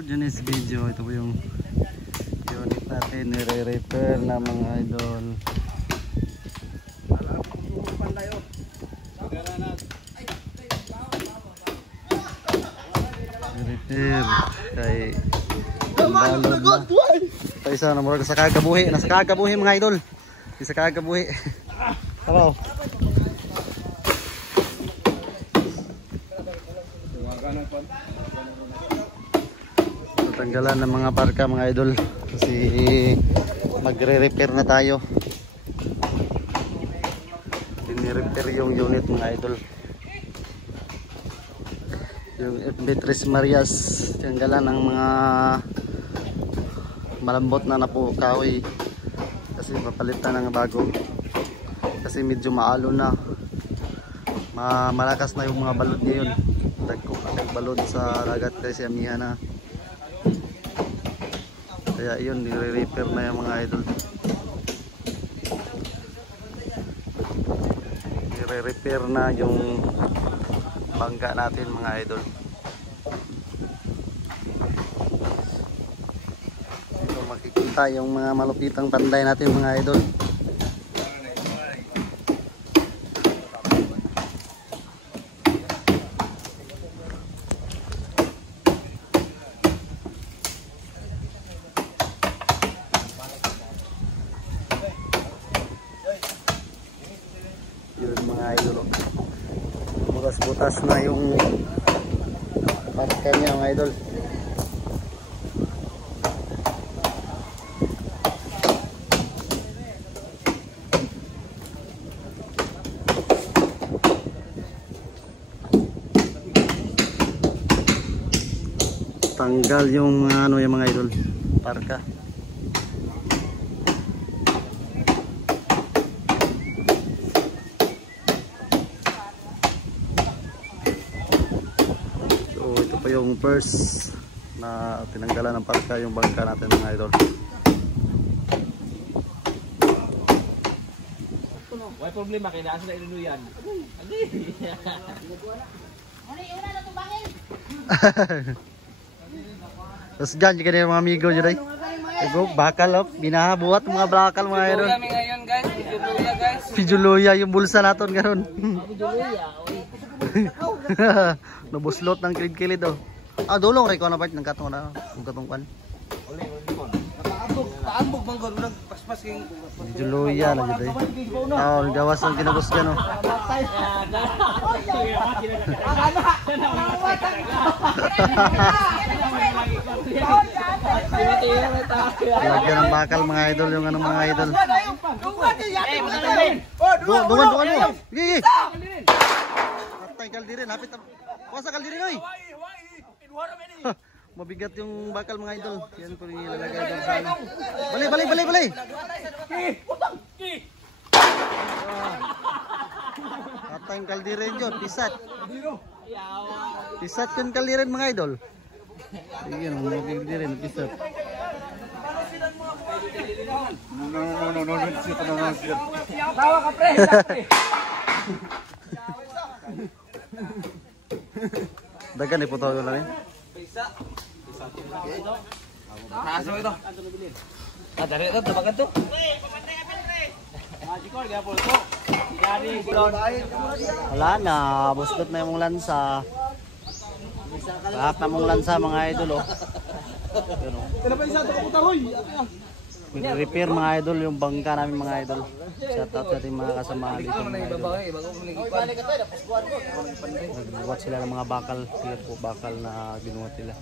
For Johnny's video, ito po yung unit natin, nire-repair na mga idol. Repair kay balod na. Ito isa na murag sa kagabuhi, nasa kagabuhi mga idol. Isa kagabuhi. Hello. Tanggalan ng mga parka mga idol kasi magre-repair na tayo. Ini-repair yung unit mga idol. Yung FB Tres Marias, tanggalan ng mga malambot na napo kahoy kasi papalitan ng bago kasi medyo maalo na, malakas na yung mga balod ngayon. Balod sa dagat kasi amihan na, kaya yun nire-repair na yung mga idol. Nire-repair na yung bangka natin mga idol. Dito makikita yung mga malupitang panday natin mga idol. Yun mga idol, butas-butas na yung parka niya mga idol. Tanggal yung ano yung mga idol, parka. Yung first na tinanggalan ng parka yung bangka natin mga idol. May problema kay nasa na iluluyan. Tapos dyan ka na yung mga amigo dyan ay ego bakal oh, binabuhat mga bakal mga idol. Ngayon guys, Pijuluya guys. Pijuluya yung bulsa natin karon. Pijuluya, oy. Nabuslot ng kilid-kilid oh. Dulong rin ko na part ng katong na kung katong kwan. Taambog bang gano'n nang paspas king Juluya na gid. Gawas ang kinabos dyan oh. Lagyan ng bakal mga idol yung ano mga idol. Dungan mo. Gigi. Patay kaldirin, hapit. Kuha sa kaldirin oy. Mabigat yung bakal mga idol. Yan po yung ilalagay doon sa ano. Bali. Patay yung kaldirin yun, pisat. Pisat yung kaldirin mga idol. Ayan, mga kaldirin, pisat. Tawa ka pre. Dagan po tayo lang eh. Kaso ito. Dari ito, tabagan to. Wala na, bustot na yung lansa. Lahat na mong lansa mga idol oh. Repair mga idol yung bangka namin mga idol. Shout out sa ating mga kasama dito mga idol. Nagbuhat sila ng mga bakal. Here po bakal na binuhat nila.